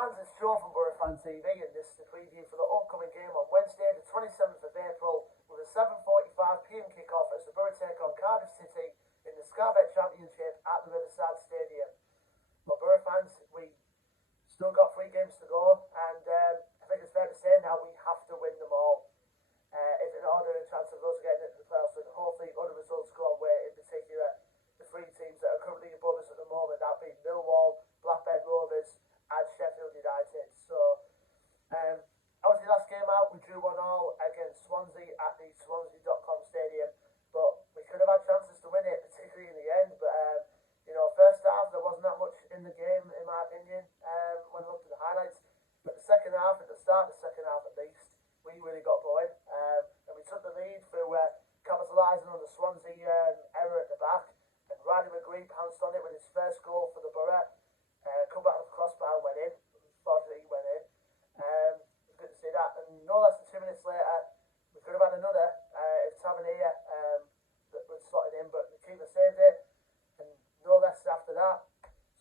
fans, it's Joe from Boro Fan TV, and this is the preview for the upcoming game on Wednesday, the 27th of April, with a 7:45 p.m. kick-off as the Boro take on Cardiff City in the Cardiff Championship at the Riverside Stadium. Well, Boro fans, we still got 3 games to go, and I think it's fair to say now we have to win them all. If in order to chance of us getting into the playoffs, and hopefully other results go our way, in particular the 3 teams that are currently above us at the moment, that being Millwall, Blackburn Rovers, and Sheffield United. So, obviously last game out, we drew 1-1 against Swansea at the Swansea.com stadium, but we could have had chances to win it, particularly in the end. But, first half, there wasn't that much in the game, in my opinion, when I looked at the highlights. But the second half, at the start of the second half at least, we really got going. And we took the lead through capitalising on the Swansea error at the back. And Riley McGree pounced on it with his first goal for the Borough. Come back with the crossbar and went in. Fortunately, he went in. It was good to see that. And no less than 2 minutes later, we could have had another if Tavernier that was slotted in, but the keeper saved it. And no less after that,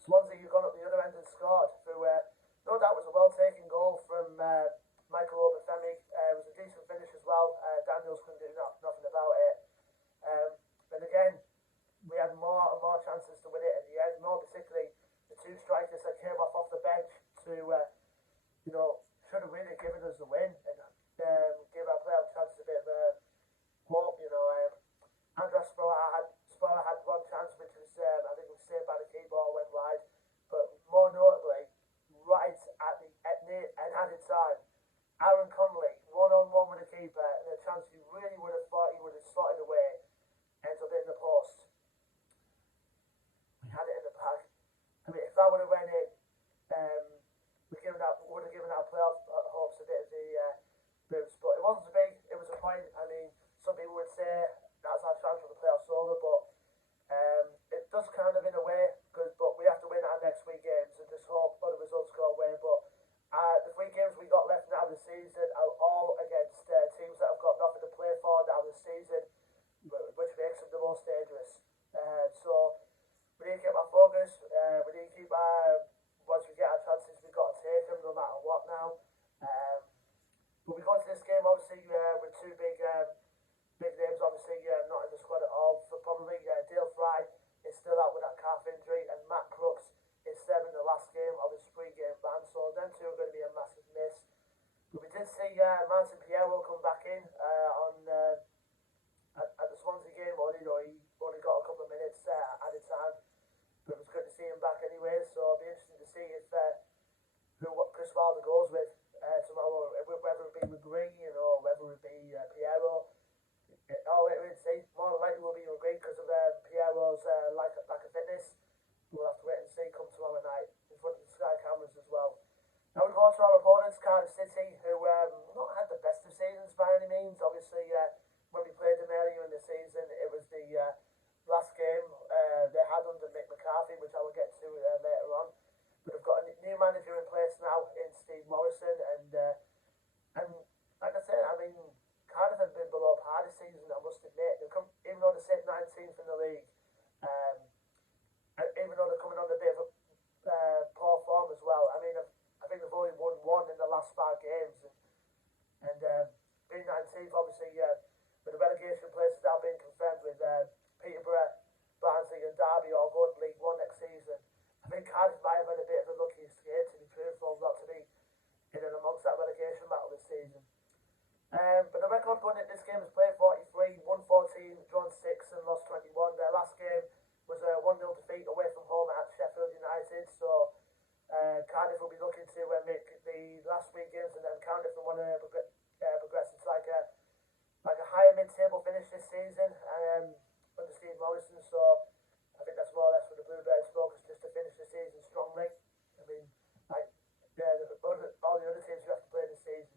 Swansea have gone up the other end and scored through, no doubt, was a well-taken goal from Michael Obafemi. It was a decent finish as well. Daniels couldn't do nothing about it. And again, we had more and more chances to win it at the end, more particularly the 2 strikers that came off the bench to, should have really given us the win and give our playoff chances a bit of hope. Andras Spora had 1 chance, which was, I think it was saved by the keeper or went wide. But more notably, right at the added time, Aaron Connolly, 1-on-1 with the keeper, and a chance you really would have thought he would have slotted away, ends up hitting the post. We had it in the bag. I mean, if that would have went in, would have given our playoff hopes a bit of the boost. But it wasn't to be. It was a point. I mean, some people would say that's our chance for the playoffs over, but it does kind of in a way, but we have to win our next 3 games and just hope other results go away. But the 3 games we got left now this season are all against teams that have got nothing to play for now this season, which makes them the most dangerous. So we need to keep our focus. We need to keep once we get our chances, we've got to take them no matter what now. But we go into this game obviously with 2 big names, obviously not in the squad at all. For probably Dale Fry is still out with that calf injury, and Matt Crooks is serving the last game of his 3-game ban. So them 2 are going to be a massive miss. But we did see Martin Piero come back in at the Swansea game, he only got a couple of minutes at a time. But it was good to see him back anyway, so it'll be interesting to see if what Chris Wilder goes with tomorrow, whether it be McGree, whether it be Piero. It's more likely will be McGree because of Piero's lack of fitness. We'll have to wait and see come tomorrow night in front of the Sky cameras as well. Now we go on to our opponents, Cardiff City, who not had the best of seasons by any means. Obviously, when we played them earlier in the season, it was the last game they had under Mick McCarthy, which I will get to later on. But they've got a new manager in place now in Steve Morrison, and like I said, I mean, Cardiff have been below par this season, I must admit. Even though they sit 19th in the league, even though they're coming on a bit of a poor form as well. I mean, I think they've only won 1 in the last 5 games, and being 19th, obviously, with the relegation places now being confirmed with Peterborough, Barnsley and Derby all going to League 1 next season. I think Cardiff might have had a bit of a lucky escape, to be truthful, not to be in and amongst that relegation battle this season. But the record going into this game is played 43, won 14, drawn 6 and lost 21. Their last game was a 1-0 defeat away from home at Sheffield United. So Cardiff will be looking to make the last 3 games and then Cardiff will want to progress. It's like a higher mid-table finish this season under Steve Morrison. So I think that's more or less for the Bluebirds' focus, just to finish the season strongly. I mean, all the other teams who have to play this season,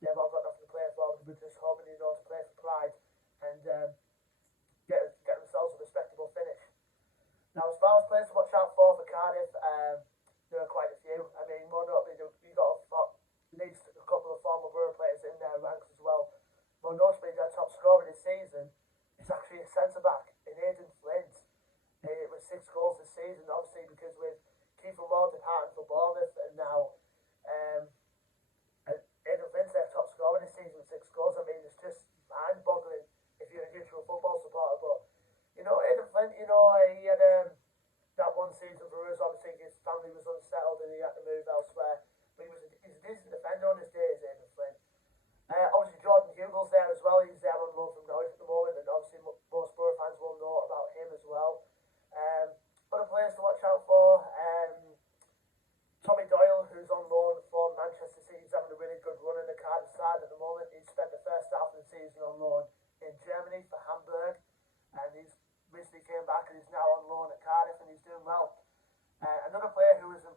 they've all got nothing to play for. We're just hoping to play for pride and get themselves a respectable finish. Now, as far as players to watch out for Cardiff, there are quite a few. I mean, more notably, you've got at least a couple of former Borough players in their ranks as well. More notably, their top scorer this season is actually a centre-back in Aidan Flint. With 6 goals this season, obviously, because with Kiefer Moore departing for Bournemouth and now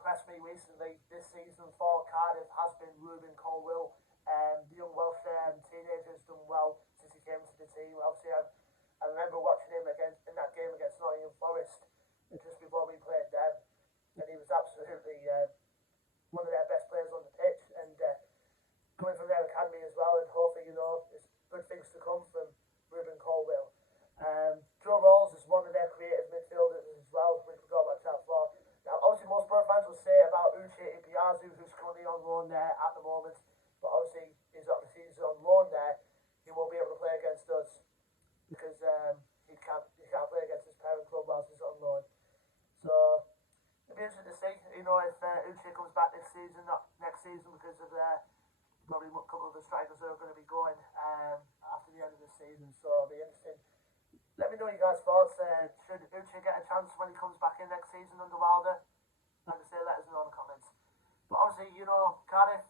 impressed me recently this season for Cardiff has been Ruben Colwill. The young Welsh teenager has done well since he came to the team. Obviously, I remember watching him in that game against Nottingham Forest just before we played them, and he was absolutely one of their best players on the pitch. And coming from their academy as well, and hopefully, there's good things to come from Ruben Colwill. Joe Rawls is one of their creative midfielders as well. We forgot about that before. Now, obviously, most Boro fans will say about Uche Ipiazu, who's currently on loan there at the moment, but obviously he's on loan there. He won't be able to play against us because he can't play against his parent club whilst he's on loan. So it'll be interesting to see, if Uche comes back next season, not next season because of probably a couple of the strikers that are going to be going after the end of the season. So it'll be interesting. Let me know your guys' thoughts. Should Uche get a chance when he comes back in next season under Wilder? Like I say, let us know in the comments. But obviously, Cardiff,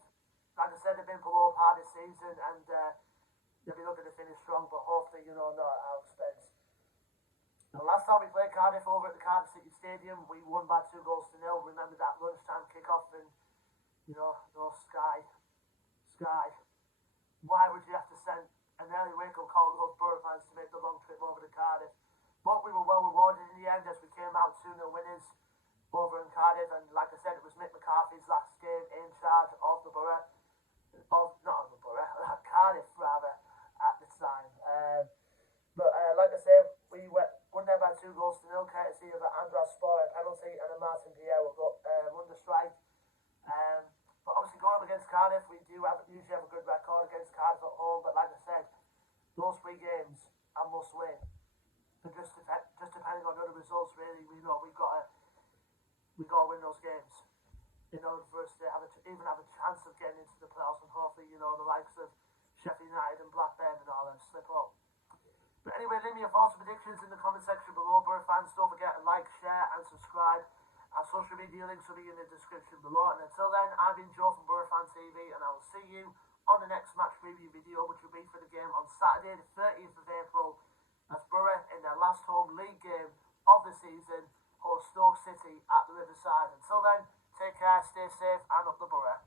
like I said, they've been below par this season and they'll be looking to finish strong, but hopefully, not at our expense. The last time we played Cardiff over at the Cardiff City Stadium, we won by 2-0. Remember that lunchtime kick-off and, no Sky. Why would you have to send an early wake-up call to those Boro fans to make the long trip over to Cardiff? But we were well rewarded in the end as we came out 2-0 winners over in Cardiff. And like I said, it was Mick McCarthy's last game in charge of the Boro. Cardiff rather, at the time. But like I said, we won there by 2-0, courtesy of an Andras Sport penalty and a Martin Pierre under strike. But obviously going up against Cardiff, we do usually have a good record against Cardiff at home. But like I said, those 3 games are must win. And just depending on other results, really, we've got to win those games in order for us to even have a chance of getting into the playoffs. And hopefully, the likes of Sheffield United and Blackburn and all them slip up. But anyway, leave me your thoughts and predictions in the comment section below. Boro fans, don't forget to like, share and subscribe. Our social media links will be in the description below. And until then, I've been Joe from Boro Fan TV, and I will see you on the next match preview video, which will be for the game on Saturday, the 30th of April, as Boro, in their last home league game of the season, host Stoke City at the Riverside. Until then, take care, stay safe, and up the Boro.